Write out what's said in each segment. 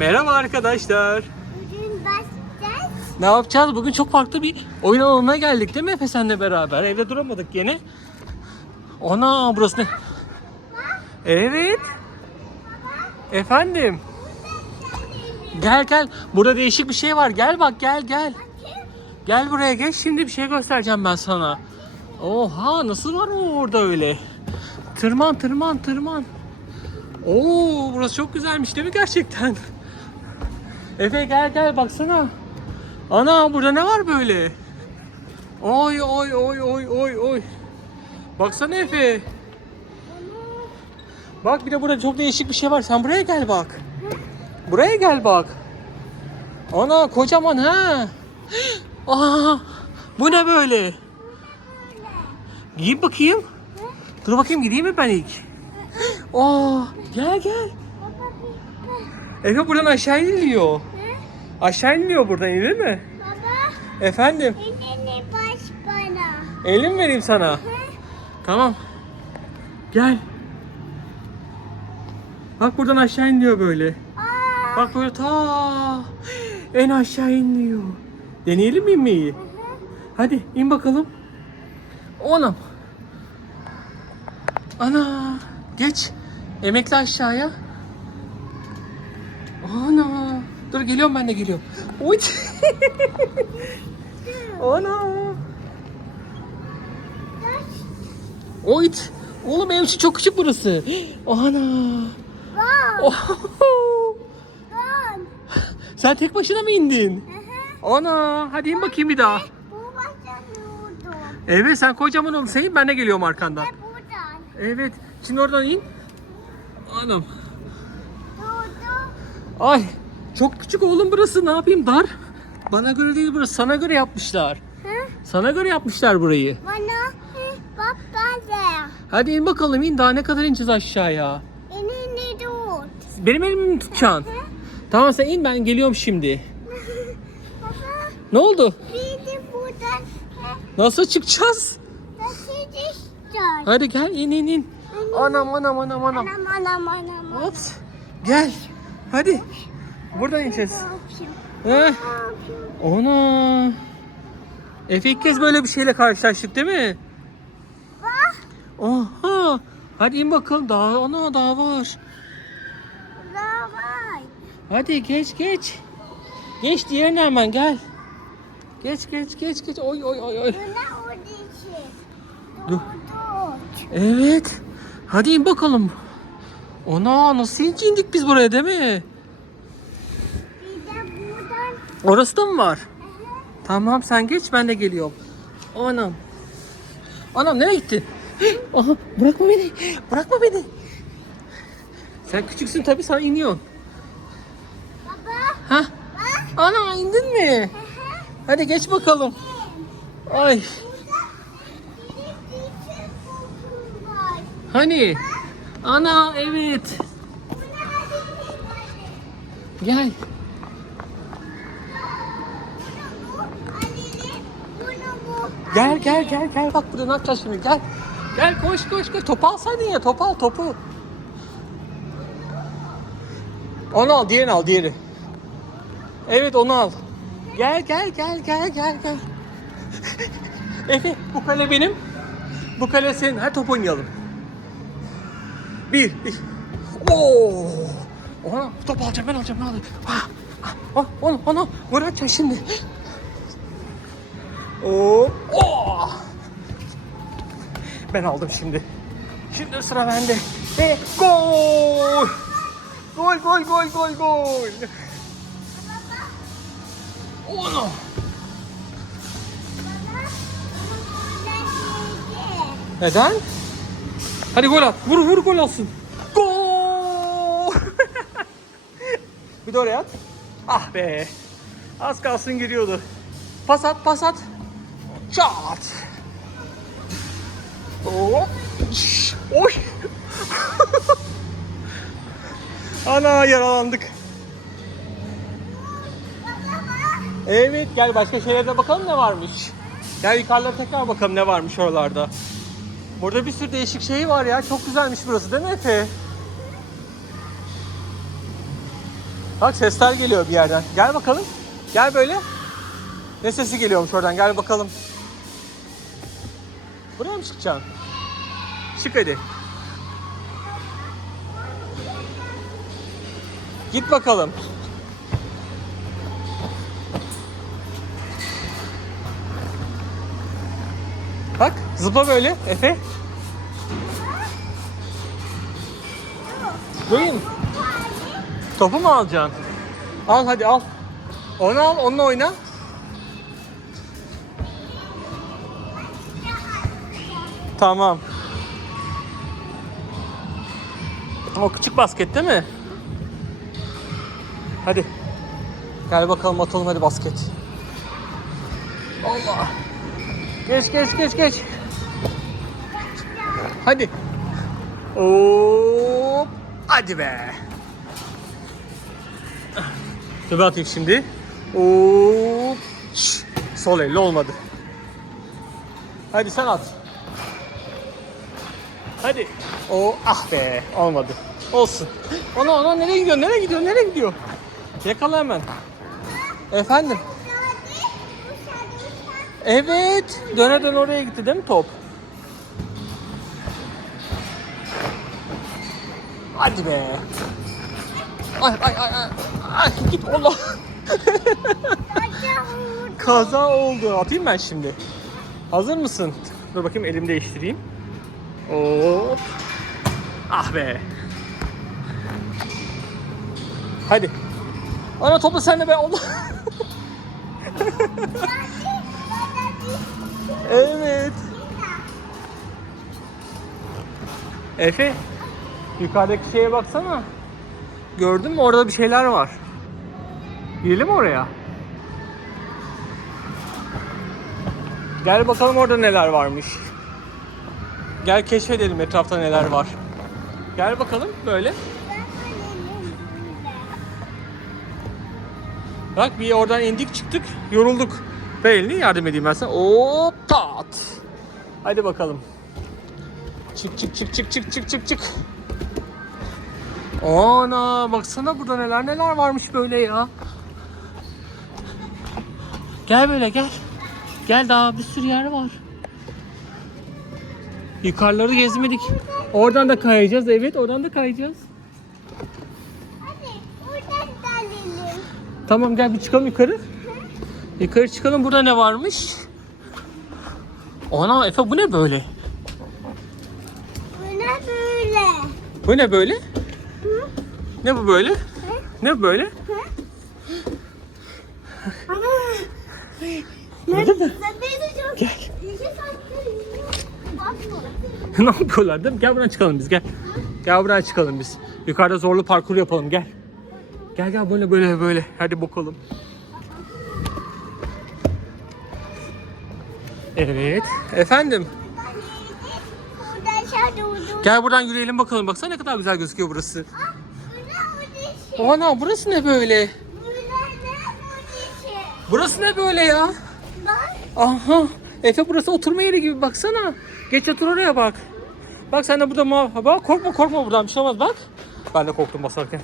Merhaba arkadaşlar. Bugün başlayacağız. Ne yapacağız? Bugün çok farklı bir oyun alanına geldik değil mi Efe senle beraber? Evde duramadık gene. Ana burası ne? Evet. Efendim. Gel gel. Burada değişik bir şey var. Gel bak gel gel. Gel buraya geç. Şimdi bir şey göstereceğim ben sana. Oha nasıl var o orada öyle? Tırman tırman tırman. Oo burası çok güzelmiş değil mi gerçekten? Efe gel gel baksana. Ana burada ne var böyle? Oy oy oy oy oy oy. Baksana Efe. Bak bir de burada çok değişik bir şey var. Sen buraya gel bak. Buraya gel bak. Ana kocaman ha. Aa, bu ne böyle? Giyip bakayım. Dur bakayım gideyim mi ben ilk? Aa, gel gel. Efe buradan aşağı iniliyor. Aşağı iniliyor buradan inir mi? Baba Efendim, elini baş bana. elim vereyim sana. Tamam. Gel. Bak buradan aşağı iniyor böyle. Aa, Bak böyle ta en aşağı iniyor. Deneyelim mi inmeyi? Hadi in bakalım. Onam. Ana. Geç. Emekli aşağıya. Ana. Dur geliyorum ben de geliyorum. Oy. Ana. Oyt. Oğlum ev çok küçük burası. Ana. Sen tek başına mı indin? Ana. Hadi in bakayım bir daha. Evet sen kocaman ol. Sen in, ben de geliyorum arkandan. Evet. Şimdi oradan in. Anam. Ay. Çok küçük oğlum burası. Ne yapayım dar? Bana göre değil burası. Sana göre yapmışlar. Hı? Sana göre yapmışlar burayı. Bana hı, bak ben de. Hadi in bakalım in. Daha ne kadar ineceğiz aşağıya? Elini tut. Benim elimi mi tutacaksın? Hı? Tamam sen in ben geliyorum şimdi. Baba Ne oldu? de buradan hı, Nasıl çıkacağız? taşıyacağız. Hadi gel in in in. Anam anam anam anam. Anam anam anam. Ops. Gel. Hadi. Buradan ineceğiz. Eh. Yapayım? Ona. Efe ilk kez böyle bir şeyle karşılaştık değil mi? Oha. Hadi in bakalım. Daha ana daha var. Daha var. Hadi geç geç. Geç diğerine hemen gel. Geç geç geç geç. Oy oy oy oy. Dur. Evet. Hadi in bakalım. Ona nasıl indik biz buraya değil mi? Orası da mı var? Tamam sen geç ben de geliyorum. Anam. Anam nereye gittin? Aha bırakma beni. Bırakma beni. Sen küçüksün tabii sen iniyorsun. Baba. Ha? Ana indin mi? Hadi geç bakalım. Ay hani? Ana evet. Gel. bu? Anneni. Bunu bu. Gel gel gel gel bak burada ne yapacağız şimdi gel. Gel koş koş koş topu alsaydın ya topu al topu. Onu al diğerini al diğeri. Evet onu al. Gel gel gel gel gel gel. Efe bu kale benim. Bu kale senin. Hadi top oynayalım. Bir, iki. Oo. Ona top alacağım ben alacağım ben alacağım. Ah, ah, onu onu atacağım şimdi. Hop. Oh! Ben aldım şimdi. Şimdi sıra bende. Ve gol! Gol gol gol gol gol. Onu. Neden? Hadi gol at. Vur vur gol olsun. Gol! Bir de oraya at. Ah be. Az kalsın giriyordu. Pas at pas at. Çat. Hop. Oy. Ana yaralandık. Evet gel başka şeylere bakalım ne varmış. Gel yukarılara tekrar bakalım ne varmış oralarda. Burada bir sürü değişik şey var ya. Çok güzelmiş burası değil mi Efe? Bak sesler geliyor bir yerden. Gel bakalım. Gel böyle. Ne sesi geliyormuş oradan gel bakalım. Buraya mı çıkacaksın? Çık hadi. Git bakalım. Bak zıpla böyle Efe. Duyun. Topu mu alacaksın? Al hadi al. Onu al onunla oyna. Tamam. O küçük basket değil mi? Hadi. Gel bakalım atalım hadi basket. Allah. Geç geç geç geç. Hadi. Hop. Hadi be. Ben atayım şimdi. Hop. Şş, Sol elle olmadı. Hadi sen at. Hadi. O ah be olmadı. Olsun. Ona ona nereye gidiyor? Nereye gidiyor? Nereye gidiyor? Yakala hemen. Efendim. Evet. Döne döne oraya gitti değil mi top? Hadi be. Ay ay ay ay. Ay git Allah. Kaza oldu. Atayım ben şimdi. Hazır mısın? Dur bakayım elimi değiştireyim. Hop. Ah be. Hadi. Ana topla sen de be Allah. evet. Efe. Yukarıdaki şeye baksana. Gördün mü orada bir şeyler var. Girelim oraya? Gel bakalım orada neler varmış. Gel keşfedelim etrafta neler var. Gel bakalım böyle. Bak bir oradan indik çıktık yorulduk. Belli yardım edeyim ben sana. Hop pat. Hadi bakalım. Çık çık çık çık çık çık çık çık. Ana baksana burada neler neler varmış böyle ya. Gel böyle gel. Gel daha bir sürü yer var. Yukarıları gezmedik. Oradan da kayacağız. Evet oradan da kayacağız. Tamam gel bir çıkalım yukarı. Yukarı çıkalım. Burada ne varmış? Ana Efe bu ne böyle? Bu ne böyle? Bu ne böyle? Ne bu böyle? Ne bu böyle? Ana. Sen beni çok... Gel. Ne yapıyorlar değil mi? Gel buradan çıkalım biz gel. Gel buradan çıkalım biz. Yukarıda zorlu parkur yapalım gel. Gel gel böyle böyle böyle. Hadi bakalım. Evet. Efendim. Gel buradan yürüyelim bakalım. Baksana ne kadar güzel gözüküyor burası. Ana burası ne böyle? Burası ne böyle ya? Aha. Efe burası oturma yeri gibi baksana. Geç otur oraya bak. Bak sen de burada mı? Bak korkma korkma buradan bir şey olmaz bak. Ben de korktum basarken.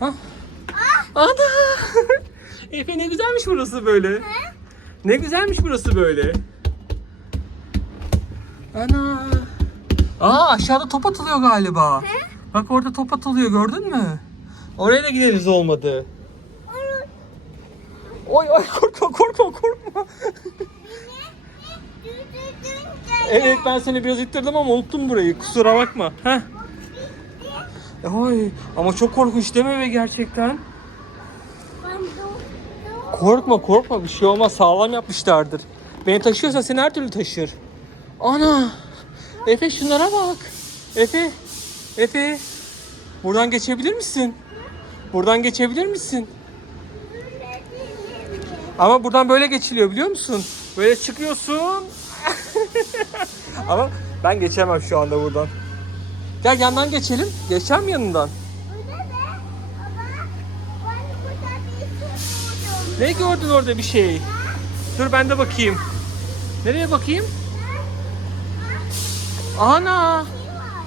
Ha? Ana. Efe ne güzelmiş burası böyle. Ne güzelmiş burası böyle. Ana. Aa aşağıda top atılıyor galiba. Bak orada top atılıyor gördün mü? Oraya da gideriz olmadı. Oy oy korkma korkma korkma. Evet ben seni biraz ittirdim ama unuttum burayı. Kusura bakma. Heh. Ay ama çok korkunç değil mi be gerçekten? Korkma korkma bir şey olmaz sağlam yapmışlardır. Beni taşıyorsa seni her türlü taşır. Ana! Efe şunlara bak. Efe. Efe. Buradan geçebilir misin? Buradan geçebilir misin? Ama buradan böyle geçiliyor biliyor musun? Böyle çıkıyorsun. Ama ben geçemem şu anda buradan. Gel yandan geçelim. Geçer mi yanından? Ne gördün orada bir şey? Dur ben de bakayım. Nereye bakayım? Ana!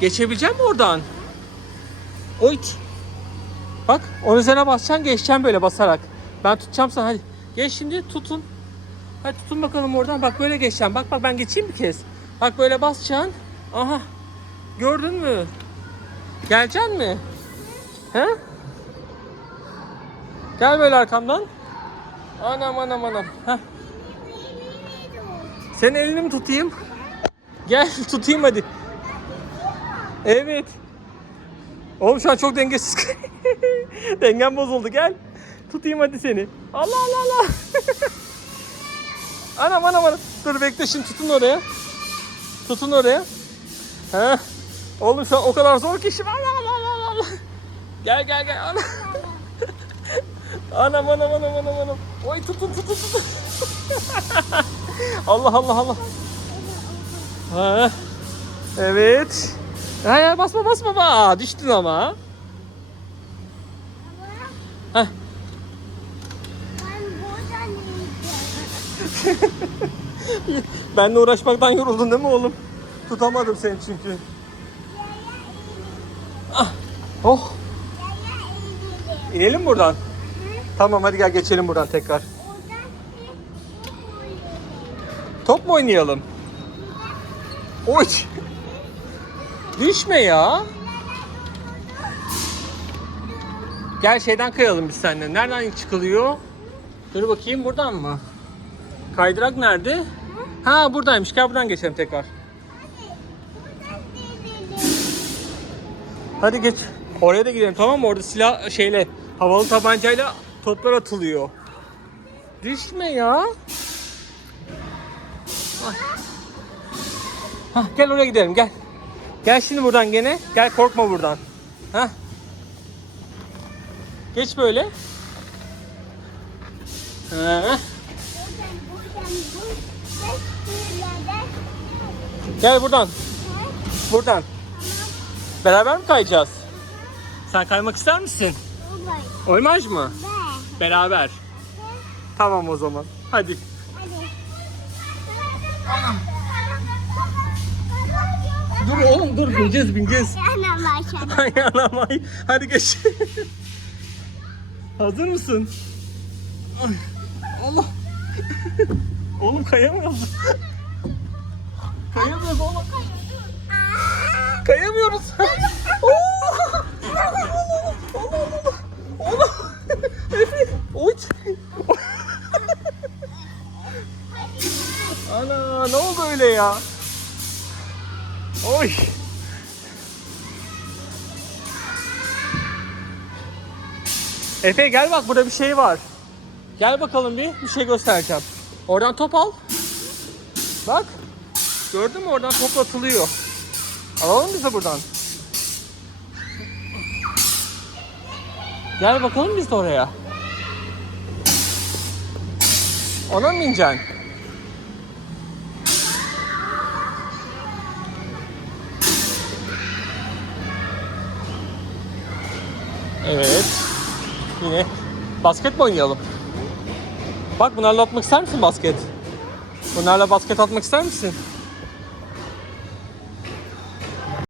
Geçebilecek mi oradan? Oyt. Bak onun üzerine basacaksın geçeceksin böyle basarak. Ben tutacağım sana hadi. Geç şimdi tutun. Hadi tutun bakalım oradan. Bak böyle geçeceğim. Bak bak ben geçeyim bir kez. Bak böyle basacaksın. Aha. Gördün mü? Geleceksin mi? He? Gel böyle arkamdan. Anam anam anam. Heh. Senin elini mi tutayım? Gel tutayım hadi. Evet. Oğlum şu an çok dengesiz. Dengem bozuldu gel. Tutayım hadi seni. Allah Allah Allah. anam anam anam. Dur bekle şimdi tutun oraya. Tutun oraya. Heh. Oğlum şu o kadar zor ki işim. Allah Allah Allah Allah. Gel gel gel. Anam. Anam anam anam anam anam. Oy tutun tutun tutun. Allah Allah Allah. Ha. Evet. Hayır basma basma. Aa, düştün ama. Heh. Ben buradan ineceğim. Benle uğraşmaktan yoruldun değil mi oğlum? Tutamadım seni çünkü. Ah. Oh. İnelim buradan. Tamam hadi gel geçelim buradan tekrar. Top mu oynayalım? Oy. Düşme ya. Gel şeyden kayalım biz seninle. Nereden çıkılıyor? Dur bakayım buradan mı? Kaydırak nerede? Ha buradaymış. Gel buradan geçelim tekrar. Hadi geç. Oraya da gidelim tamam mı? Orada silah şeyle havalı tabancayla toplar atılıyor. Düşme ya. Ay. Hah, gel oraya gidelim gel. Gel şimdi buradan gene. Gel korkma buradan. Hah. Geç böyle. Ha. Gel buradan. Buradan. Beraber mi kayacağız? Sen kaymak ister misin? Oymaj mı? Be. Beraber. Tamam o zaman. Hadi. Dur oğlum dur bineceğiz bineceğiz. Ay anam ay. Hadi geç. Hazır mısın? Ay. Allah. Oğlum kayamıyoruz. Kayamıyoruz oğlum. Kayamıyoruz. Oy. Ana ne oldu öyle ya? Oy. Efe gel bak burada bir şey var. Gel bakalım bir bir şey göstereceğim. Oradan top al. Bak. Gördün mü oradan top atılıyor. Alalım biz de buradan. Gel bakalım biz de oraya. Ona mı bineceksin? Evet. Yine basket mi oynayalım? Bak bunlarla atmak ister misin basket? Bunlarla basket atmak ister misin?